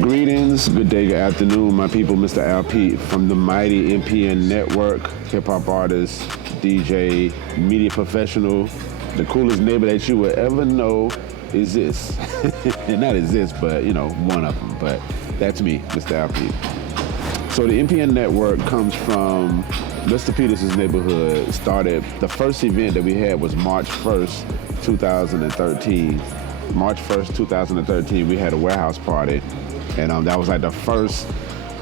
Greetings, good day, good afternoon, my people. Mr. Lrk from the mighty MPN Network, hip-hop artist, DJ, media professional, the coolest neighbor that you will ever know exists. Not exists, but one of them. But that's me, Mr. Lrk. So the MPN Network comes from Mr. Peterson's neighborhood. The first event that we had was March 1st, 2013. March 1st, 2013, we had a warehouse party. And that was like the first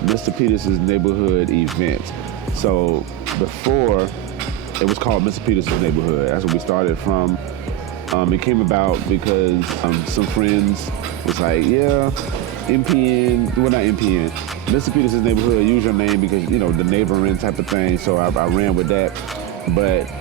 Mr. Peterson's neighborhood event. So before, it was called Mr. Peterson's neighborhood. That's where we started from. It came about because some friends was like, yeah, MPN, well not MPN, Mr. Peterson's neighborhood, use your name because, the neighboring type of thing. So I ran with that. But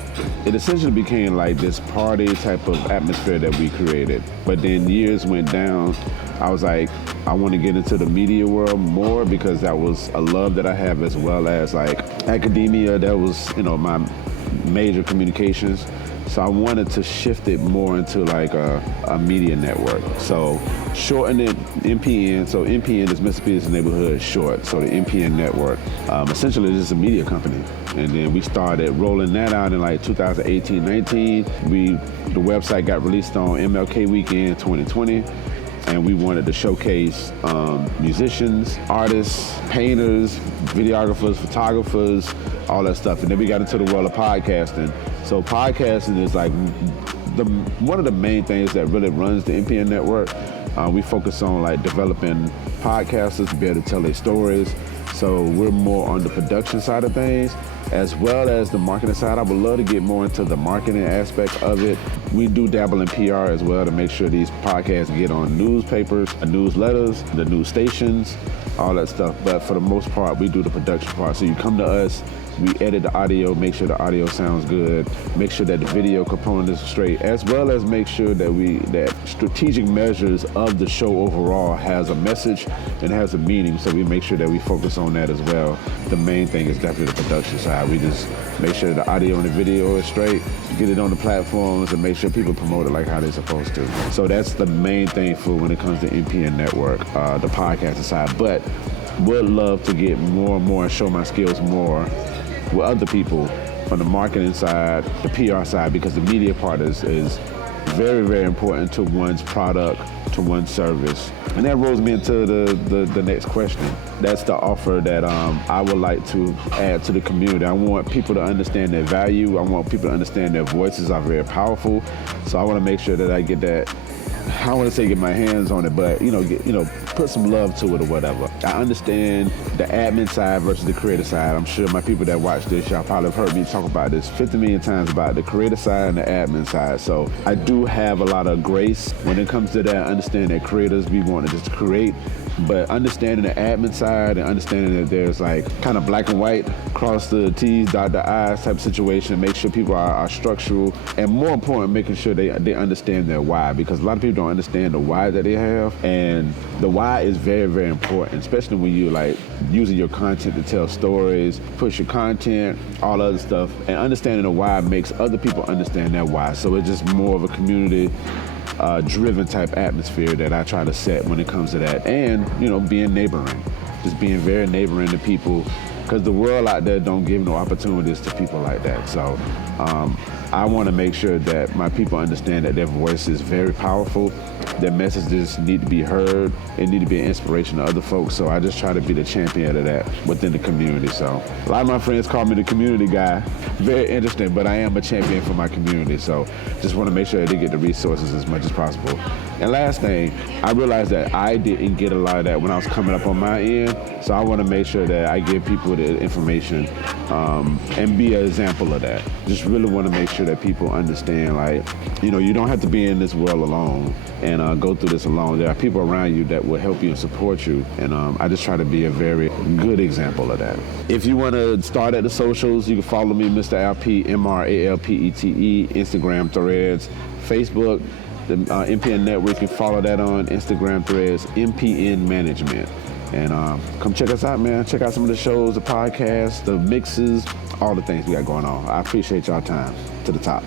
it essentially became like this party type of atmosphere that we created. But then years went down. I was like, I want to get into the media world more because that was a love that I have, as well as like academia. That was, my major communications. So I wanted to shift it more into like a media network. So shorten it MPN. So MPN is Mr. Peterson's Neighborhood short. So the MPN Network, essentially it's just a media company. And then we started rolling that out in like 2018-19. The website got released on MLK weekend 2020. And we wanted to showcase musicians, artists, painters, videographers, photographers, all that stuff. And then we got into the world of podcasting. So podcasting is like one of the main things that really runs the MPN Network. We focus on like developing podcasters to be able to tell their stories. So we're more on the production side of things, as well as the marketing side. I would love to get more into the marketing aspect of it. We do dabble in PR as well to make sure these podcasts get on newspapers, newsletters, the news stations, all that stuff. But for the most part, we do the production part. So you come to us, we edit the audio, make sure the audio sounds good, make sure that the video component is straight, as well as make sure that strategic measures of the show overall has a message and has a meaning. So we make sure that we focus on that as well. The main thing is definitely the production side. We just make sure the audio and the video is straight, get it on the platforms, and make sure people promote it like how they're supposed to. So that's the main thing for when it comes to MPN Network, the podcasting side. But would love to get more and more and show my skills more with other people from the marketing side, the PR side, because the media part is very, very important to one's product, to one's service. And that rolls me into the next question. That's the offer that I would like to add to the community. I want people to understand their value. I want people to understand their voices are very powerful. So I want to make sure that I get that. I don't want to say get my hands on it, but put some love to it or whatever. I understand the admin side versus the creative side. I'm sure my people that watch this, y'all probably have heard me talk about this 50 million times about the creative side and the admin side. So I do have a lot of grace when it comes to that. I understand that creators, we want to just create, but understanding the admin side and understanding that there's like kind of black and white, cross the T's, dot the I's type of situation, make sure people are structural, and more important, making sure they understand their why, because a lot of people don't understand the why that they have, and the why is very, very important, especially when you like using your content to tell stories, push your content, all other stuff, and understanding the why makes other people understand that why. So it's just more of a community driven type atmosphere that I try to set when it comes to that. And, being neighboring, just being very neighboring to people, because the world out there don't give no opportunities to people like that. So I want to make sure that my people understand that their voice is very powerful. Their messages need to be heard. It need to be an inspiration to other folks. So I just try to be the champion of that within the community. So a lot of my friends call me the community guy. Very interesting, but I am a champion for my community. So just want to make sure they get the resources as much as possible. And last thing, I realized that I didn't get a lot of that when I was coming up on my end. So I want to make sure that I give people the information and be an example of that. Just really want to make sure that people understand, like, you don't have to be in this world alone and go through this alone. There are people around you that will help you and support you. And I just try to be a very good example of that. If you want to start at the socials, you can follow me, Mr. Lrk, MRALPETE, Instagram, Threads, Facebook, the MPN Network. You can follow that on Instagram, Threads, MPN Management. And come check us out, man. Check out some of the shows, the podcasts, the mixes, all the things we got going on. I appreciate y'all time. To the top.